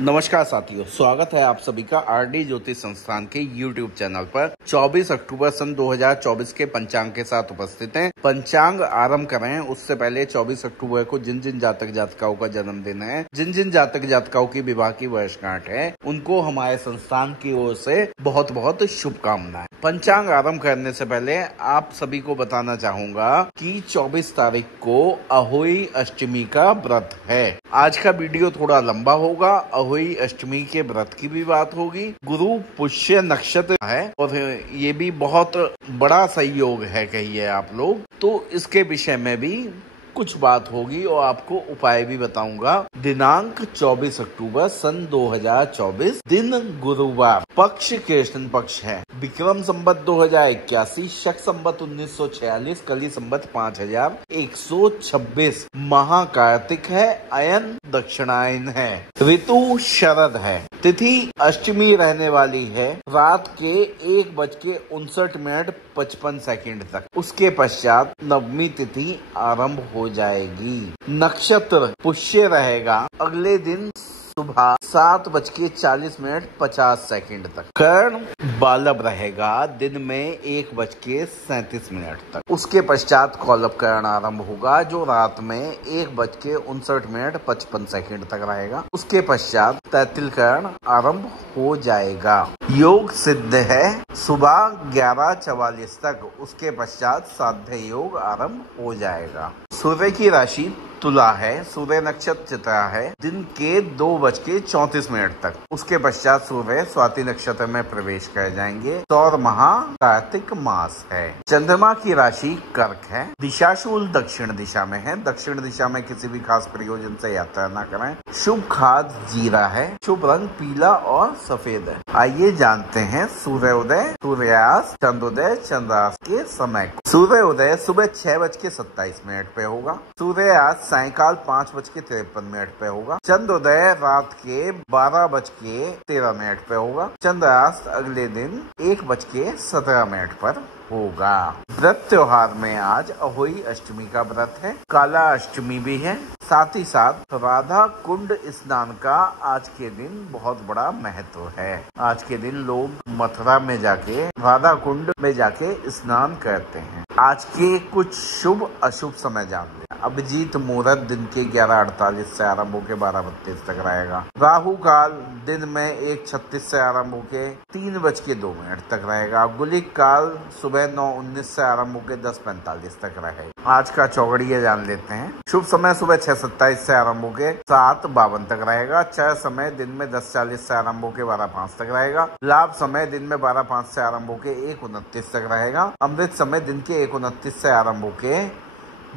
नमस्कार साथियों, स्वागत है आप सभी का आरडी ज्योतिष संस्थान के YouTube चैनल पर। 24 अक्टूबर सन 2024 के पंचांग के साथ उपस्थित हैं। पंचांग आरंभ कर रहे हैं उससे पहले 24 अक्टूबर को जिन जिन जातक जातिकाओं का जन्मदिन है, जिन जिन जातक जातिकाओं की विवाह की वर्षगांठ है, उनको हमारे संस्थान की ओर से बहुत बहुत शुभकामनाएं। पंचांग आरंभ करने से पहले आप सभी को बताना चाहूंगा कि 24 तारीख को अहोई अष्टमी का व्रत है। आज का वीडियो थोड़ा लंबा होगा। अहोई अष्टमी के व्रत की भी बात होगी। गुरु पुष्य नक्षत्र है और ये भी बहुत बड़ा संयोग है कहिए आप लोग, तो इसके विषय में भी कुछ बात होगी और आपको उपाय भी बताऊंगा। दिनांक 24 अक्टूबर सन 2024, दिन गुरुवार, पक्ष कृष्ण पक्ष है। विक्रम संवत 2081, शक संवत 1946, कली संवत 5126, महाकार्तिक है, अयन दक्षिणायन है, ऋतु शरद है, तिथि अष्टमी रहने वाली है रात के 1:59:55 तक। उसके पश्चात नवमी तिथि आरंभ हो जाएगी। नक्षत्र पुष्य रहेगा अगले दिन सुबह 7:40:50 तक। कर्ण बालव रहेगा दिन में 1:37 तक। उसके पश्चात कौलव कर्ण आरंभ होगा जो रात में 1:59:55 तक रहेगा। उसके पश्चात तैतिल कर्ण आरंभ हो जाएगा। योग सिद्ध है सुबह 11:44 तक। उसके पश्चात साध्य योग आरंभ हो जाएगा। सूर्य की राशि तुला है, सूर्य नक्षत्र चित्रा है दिन के 2:34 तक। उसके पश्चात सूर्य स्वाति नक्षत्र में प्रवेश कर जाएंगे। सौर महा कार्तिक मास है। चंद्रमा की राशि कर्क है, दिशाशूल दक्षिण दिशा में है। दक्षिण दिशा में किसी भी खास प्रयोजन से यात्रा न करें। शुभ खाद जीरा है, शुभ रंग पीला और सफेद है। आइए जानते हैं सूर्योदय, सूर्यास्त, चंद्रोदय, चंद्रास्त के समय। सूर्योदय सुबह 6:27 पे होगा। सूर्यास्त सायकाल 5:53 पे होगा। चंद्रोदय रात के 12:13 पे होगा। चंद्रास्त अगले दिन 1:17 पर होगा। व्रत त्योहार में आज अहोई अष्टमी का व्रत है, काला अष्टमी भी है। साथ ही साथ राधा कुंड स्नान का आज के दिन बहुत बड़ा महत्व है। आज के दिन लोग मथुरा में जाके राधा कुंड में जाके स्नान करते हैं। आज के कुछ शुभ अशुभ समय जान लें। अभिजीत मुहूर्त दिन के 11:48 से आरंभ होकर 12:32 तक रहेगा। राहु काल दिन में 1:36 से आरंभ होकर 3:02 तक रहेगा। गुलिक काल सुबह 9:19 से आरंभ होकर 10:45 तक रहेगा। आज का चौगड़िया जान लेते हैं। शुभ समय सुबह 6:27 से आरंभ होकर 7:52 तक रहेगा। चय समय दिन में 10:40 से आरंभ होकर 12:05 तक रहेगा। लाभ समय दिन में 12:05 से आरंभ होकर 1:29 तक रहेगा। अमृत समय दिन के 1:29 से आरंभ होकर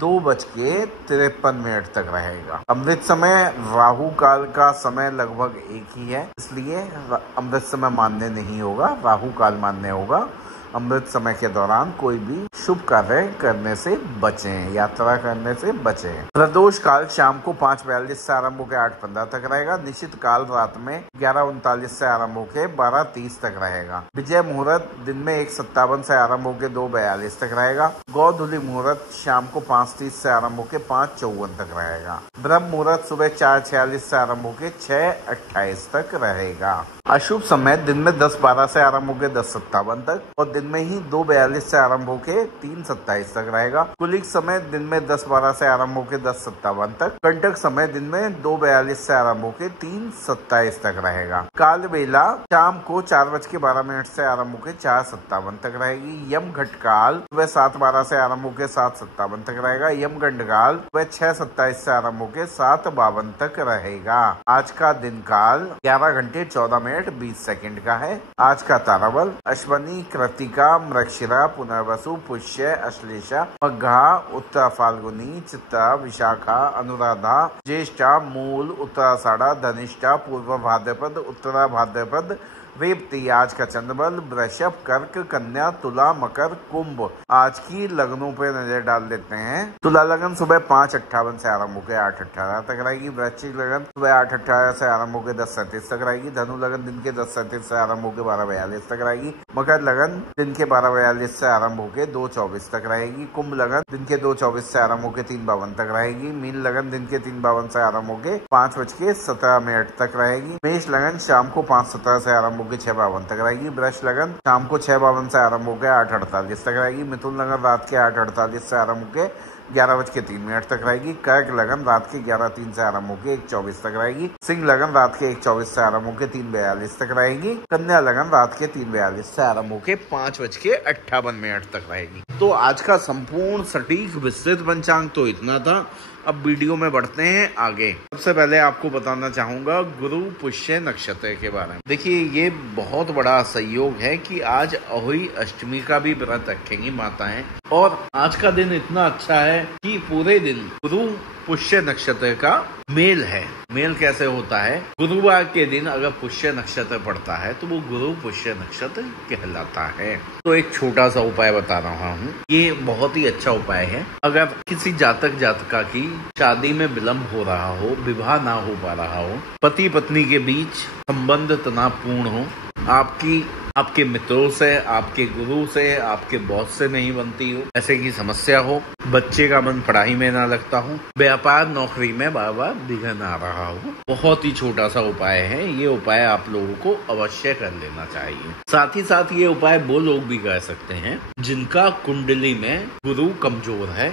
2:53 तक रहेगा। अमृत समय राहु काल का समय लगभग एक ही है, इसलिए अमृत समय मान्य नहीं होगा, राहु काल मान्य होगा। अमृत समय के दौरान कोई भी शुभ कार्य करने से बचें, यात्रा करने से बचें। प्रदोष काल शाम को 5:42 से आरंभ होकर 8:15 तक रहेगा। निश्चित काल रात में 11:39 से आरंभ होकर 12:30 तक रहेगा। विजय मुहूर्त दिन में 1:57 से आरंभ होकर 2:42 तक रहेगा। गौधुली मुहूर्त शाम को 5:30 से आरंभ होकर 5:54 तक रहेगा। ब्रह्म मुहूर्त सुबह 4:46 से आरंभ होकर 6:28 तक रहेगा। अशुभ समय दिन में 10:12 से आरंभ होकर 10:57 तक और दिन में ही 2:42 से आरंभ होकर 3:27 तक रहेगा। कुलिक समय दिन में 10:12 से आरंभ होकर 10:57 तक। कंटक समय दिन में 2:42 से आरंभ होकर 3:27 तक रहेगा। काल बेला शाम को 4:12 से आरंभ होकर 4:57 तक रहेगी। यम घट काल सुबह 7:12 से आरंभ होकर 7:57 तक रहेगा। यम गंड काल सुबह 6:27 से आरंभ होकर 7:52 तक रहेगा। आज का दिन काल 11:14:20 का है। आज का ताराबल अश्वनी, कृतिका, मृगशिरा, पुनर्वसु, पुष्य, अश्लेषा, मघा, उत्तरा फाल्गुनी, चित्रा, विशाखा, अनुराधा, ज्येष्ठा, मूल, उत्तराषाढ़ा, धनिष्ठा, पूर्व भाद्रपद, उत्तरा भाद्रपद, रेवती आज का चंद्रबल वृषभ, कर्क, कन्या, तुला, मकर, कुंभ। आज की लगनों पे नजर डाल लेते हैं। तुला लगन सुबह 5:58 से आरंभ होकर 8:18 तक रहेगी। वृश्चिक लगन सुबह 8:18 से आरंभ होकर 10:37 तक रहेगी। धनु लगन दिन के 10:37 से आरंभ होकर 12:42 तक रहेगी। मकर लगन दिन के 12:42 से आरंभ होकर 2:24 तक रहेगी। कुंभ लगन दिन के 2:24 से आरंभ होकर 3:52 तक रहेगी। मीन लगन दिन के 3:52 से आरंभ होकर 5:17 तक रहेगी। मेष लगन शाम को 5:17 से आरंभ होकर 6:52 तक रहेगी। वृष लगन शाम को 6:52 से आरंभ होकर 8:48 तक रहेगी। मिथुन लगन रात के 8:48 से आरंभ होकर 11:03 तक रहेगी। कर्क लगन रात के 11:03 से आरंभ होकर 1:24 तक रहेगी। सिंह लगन रात के 1:24 से आरंभ होकर 3:42 तक रहेगी। कन्या लगन रात के 3:42 से आरंभ होकर 5:58 तक रहेगी। तो आज का संपूर्ण सटीक विस्तृत पंचांग तो इतना था। अब वीडियो में बढ़ते हैं आगे। सबसे पहले आपको बताना चाहूंगा गुरु पुष्य नक्षत्र के बारे में। देखिए, ये बहुत बड़ा संयोग है कि आज अहोई अष्टमी का भी व्रत रखेंगी माताएं, और आज का दिन इतना अच्छा है कि पूरे दिन गुरु पुष्य नक्षत्र का मेल है। मेल कैसे होता है? गुरुवार के दिन अगर पुष्य नक्षत्र पड़ता है तो वो गुरु पुष्य नक्षत्र कहलाता है। तो एक छोटा सा उपाय बता रहा हूँ, ये बहुत ही अच्छा उपाय है। अगर किसी जातक जातिका की शादी में विलम्ब हो रहा हो, विवाह ना हो पा रहा हो, पति पत्नी के बीच संबंध तनावपूर्ण हो, आपके मित्रों से, आपके गुरु से, आपके बॉस से नहीं बनती हो, ऐसे की समस्या हो, बच्चे का मन पढ़ाई में ना लगता हो, व्यापार नौकरी में बार बार विघ्न आ रहा हो, बहुत ही छोटा सा उपाय है। ये उपाय आप लोगों को अवश्य कर लेना चाहिए। साथ ही साथ ये उपाय वो लोग भी कर सकते हैं जिनका कुंडली में गुरु कमजोर है,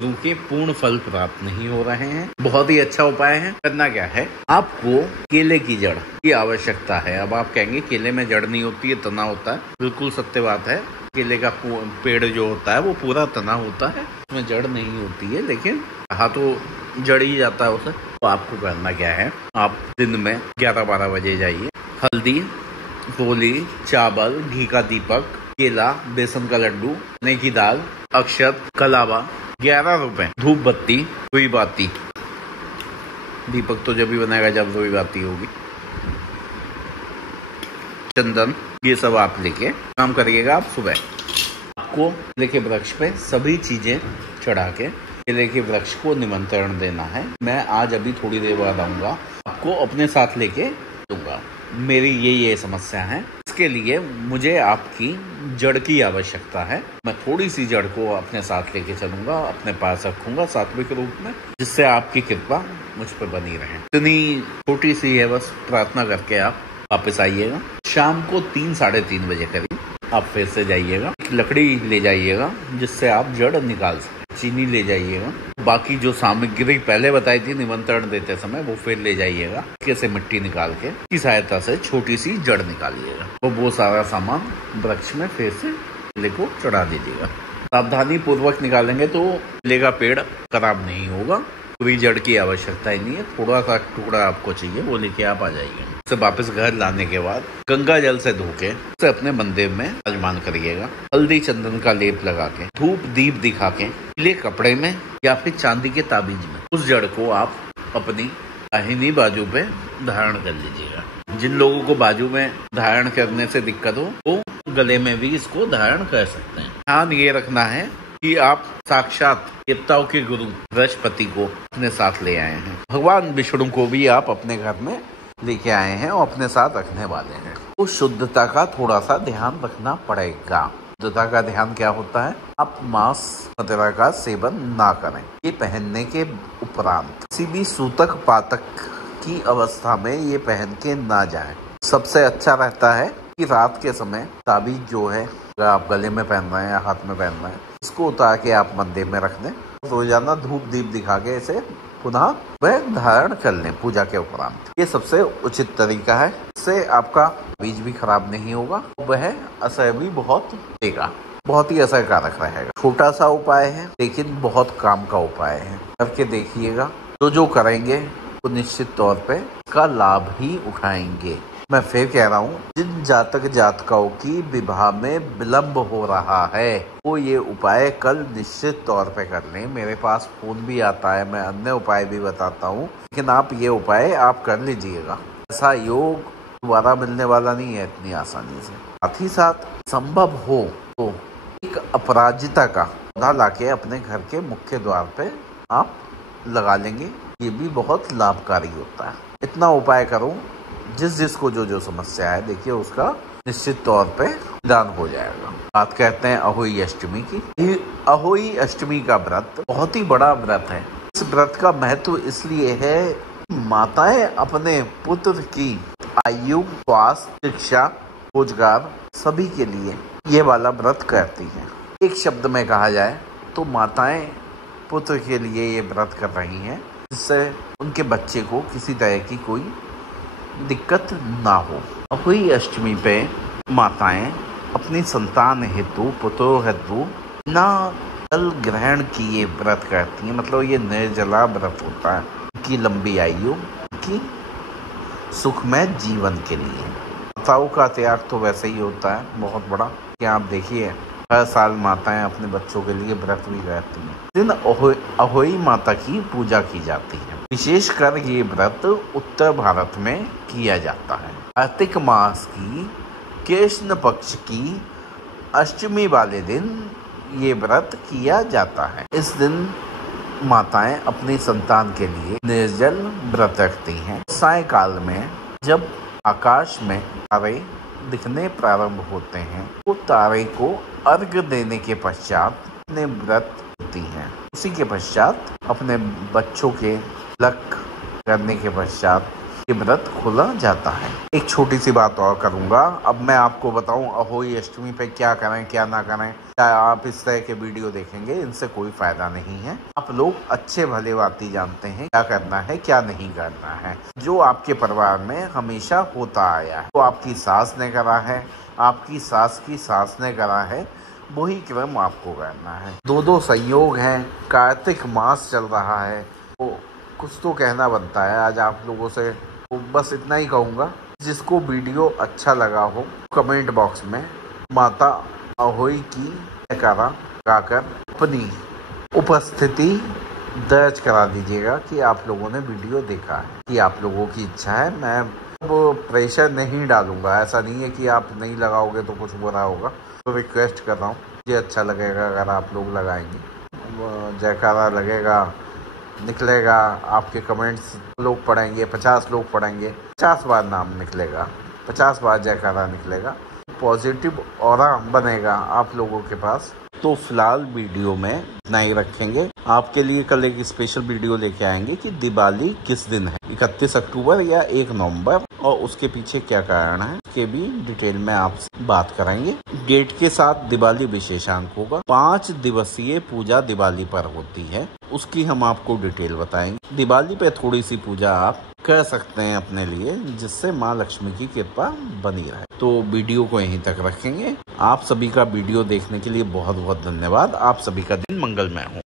गुरु के पूर्ण फल प्राप्त नहीं हो रहे हैं। बहुत ही अच्छा उपाय है। करना क्या है, आपको केले की जड़ की आवश्यकता है। अब आप कहेंगे केले में जड़ नहीं होती है, तना होता है। बिल्कुल सत्य बात है। केले का पेड़ जो होता है वो पूरा तना होता है, उसमें जड़ नहीं होती है, लेकिन कहा तो जड़ ही जाता है उसे। तो आपको करना क्या है, आप दिन में 11-12 बजे जाइए, हल्दी, गोली, चावल, घी का दीपक, केला, बेसन का लड्डू, चने की दाल, अक्षत, कलावा, 11 रुपए, धूप बत्ती, रुई बाती, दीपक तो जब भी बनाएगा जब रुई बाती होगी, चंदन, ये सब आप लेके काम करिएगा। आप सुबह आपको केले के वृक्ष पे सभी चीजें चढ़ा के केले के वृक्ष को निमंत्रण देना है। मैं आज अभी थोड़ी देर बाद आऊंगा, आपको अपने साथ लेके दूंगा। मेरी ये समस्या है, इसके लिए मुझे आपकी जड़ की आवश्यकता है। मैं थोड़ी सी जड़ को अपने साथ लेके चलूंगा, अपने पास रखूंगा सात्विक रूप में, जिससे आपकी कृपा मुझ पर बनी रहे। इतनी छोटी सी है, बस प्रार्थना करके आप वापस आइएगा। शाम को 3-3:30 बजे करीब आप फिर से जाइएगा, एक लकड़ी ले जाइएगा जिससे आप जड़ निकाल सकें, चीनी ले जाइएगा, बाकी जो सामग्री पहले बताई थी निमंत्रण देते समय वो फिर ले जाइएगा। कैसे मिट्टी निकाल के की सहायता से छोटी सी जड़ निकालिएगा, वो सारा सामान वृक्ष में फिर से केले को चढ़ा दीजिएगा। सावधानी पूर्वक निकालेंगे तो केले का पेड़ खराब नहीं होगा। पूरी जड़ की आवश्यकता ही नहीं है, थोड़ा सा टुकड़ा आपको चाहिए, वो लेके आप आ जाइए। उसे वापस घर लाने के बाद गंगा जल से धो के उसे अपने मंदिर में विराजमान करिएगा। हल्दी चंदन का लेप लगा के, धूप दीप दिखा के, पीले कपड़े में या फिर चांदी के ताबीज में उस जड़ को आप अपनी दाहिनी बाजू पे धारण कर लीजिएगा। जिन लोगों को बाजू में धारण करने से दिक्कत हो वो गले में भी इसको धारण कर सकते हैं। ध्यान ये रखना है कि आप साक्षात देवताओं के गुरु बृहस्पति को अपने साथ ले आए हैं। भगवान विष्णु को भी आप अपने घर में लेके आए हैं और अपने साथ रखने वाले हैं। उस शुद्धता का थोड़ा सा ध्यान रखना पड़ेगा। शुद्धता का ध्यान क्या होता है, आप मांस वगैरह का सेवन ना करें। ये पहनने के उपरांत किसी भी सूतक पातक की अवस्था में ये पहन के ना जाए। सबसे अच्छा रहता है कि रात के समय ताबीज जो है अगर आप गले में पहन रहे हैं या हाथ में पहन रहे हैं, इसको उतार के आप मंदिर में रख दें। रोजाना धूप दीप दिखा के इसे पुनः वह धारण कर लें पूजा के उपरांत। ये सबसे उचित तरीका है। इससे आपका बीज भी खराब नहीं होगा, वह असर भी बहुत देगा, बहुत ही असरकारक रहेगा। छोटा सा उपाय है लेकिन बहुत काम का उपाय है, करके देखिएगा। जो करेंगे वो निश्चित तौर पे इसका लाभ ही उठाएंगे। मैं फिर कह रहा हूँ, जिन जातक जातिकाओं की विवाह में विलम्ब हो रहा है वो ये उपाय कल निश्चित तौर पे कर लें। मेरे पास फोन भी आता है, मैं अन्य उपाय भी बताता हूँ, लेकिन आप ये उपाय आप कर लीजिएगा। ऐसा योग दोबारा मिलने वाला नहीं है इतनी आसानी से। साथ ही साथ संभव हो तो एक अपराजिता का पौधा लाके अपने घर के मुख्य द्वार पे आप लगा लेंगे, ये भी बहुत लाभकारी होता है। इतना उपाय करो, जिसको जो समस्या है देखिए उसका निश्चित तौर पे निदान हो जाएगा। बात कहते हैं अहोई अष्टमी की। अहोई अष्टमी का व्रत बहुत ही बड़ा व्रत है। इस व्रत का महत्व इसलिए है, माताएं अपने पुत्र की आयु, स्वास्थ्य, शिक्षा, रोजगार सभी के लिए ये वाला व्रत करती हैं। एक शब्द में कहा जाए तो माताएं पुत्र के लिए ये व्रत कर रही हैं, जिससे उनके बच्चे को किसी तरह की कोई दिक्कत ना हो। अहोई अष्टमी पे माताएं अपनी संतान हेतु, पुत्रों हेतु ना जल ग्रहण की ये व्रत करती हैं। मतलब ये निर्जला व्रत होता है उनकी लंबी आयु, उनकी सुखमय जीवन के लिए। माताओं का त्याग तो वैसे ही होता है बहुत बड़ा, कि आप देखिए हर साल माताएं अपने बच्चों के लिए व्रत भी करती हैं। दिन अहोई माता की पूजा की जाती है। विशेषकर ये व्रत उत्तर भारत में किया जाता है। कार्तिक मास की कृष्ण पक्ष की अष्टमी वाले दिन ये व्रत किया जाता है। इस दिन माताएं अपनी संतान के लिए निर्जल व्रत रखती हैं। सायंकाल में जब आकाश में तारे दिखने प्रारंभ होते हैं तो तारे को अर्घ्य देने के पश्चात अपने व्रत होती हैं। उसी के पश्चात अपने बच्चों के लक करने के पश्चात ये व्रत खोला जाता है। एक छोटी सी बात और करूंगा, अब मैं आपको बताऊं अहोई अष्टमी पे क्या करें क्या ना करें। क्या आप इस तरह के वीडियो देखेंगे, इनसे कोई फायदा नहीं है। आप लोग अच्छे भले बाती जानते हैं क्या करना है क्या नहीं करना है। जो आपके परिवार में हमेशा होता आया है, तो आपकी सास ने करा है, आपकी सास की सास ने करा है, वही क्रम आपको करना है। दो संयोग हैं, कार्तिक मास चल रहा है, तो कुछ तो कहना बनता है आज आप लोगों से। तो बस इतना ही कहूँगा, जिसको वीडियो अच्छा लगा हो कमेंट बॉक्स में माता अहोई की जयकारा गाकर अपनी उपस्थिति दर्ज करा दीजिएगा कि आप लोगों ने वीडियो देखा है, कि आप लोगों की इच्छा है। मैं अब प्रेशर नहीं डालूंगा, ऐसा नहीं है कि आप नहीं लगाओगे तो कुछ बुरा होगा। तो रिक्वेस्ट कर रहा हूँ, ये अच्छा लगेगा अगर आप लोग लगाएंगे। जयकारा लगेगा, निकलेगा, आपके कमेंट्स लोग पढ़ेंगे, 50 लोग पढ़ेंगे, 50 बार नाम निकलेगा, 50 बार जयकारा निकलेगा, पॉजिटिव ऑरा बनेगा आप लोगों के पास। तो फिलहाल वीडियो में इतना ही रखेंगे। आपके लिए कल एक स्पेशल वीडियो लेके आएंगे कि दिवाली किस दिन है, 31 अक्टूबर या 1 नवंबर, और उसके पीछे क्या कारण है के भी डिटेल में आपसे बात करेंगे। डेट के साथ दिवाली विशेषांक होगा। 5 दिवसीय पूजा दिवाली पर होती है, उसकी हम आपको डिटेल बताएंगे। दिवाली पे थोड़ी सी पूजा आप कर सकते हैं अपने लिए, जिससे माँ लक्ष्मी की कृपा बनी रहे। तो वीडियो को यहीं तक रखेंगे। आप सभी का वीडियो देखने के लिए बहुत बहुत धन्यवाद। आप सभी का दिन मंगलमय हो।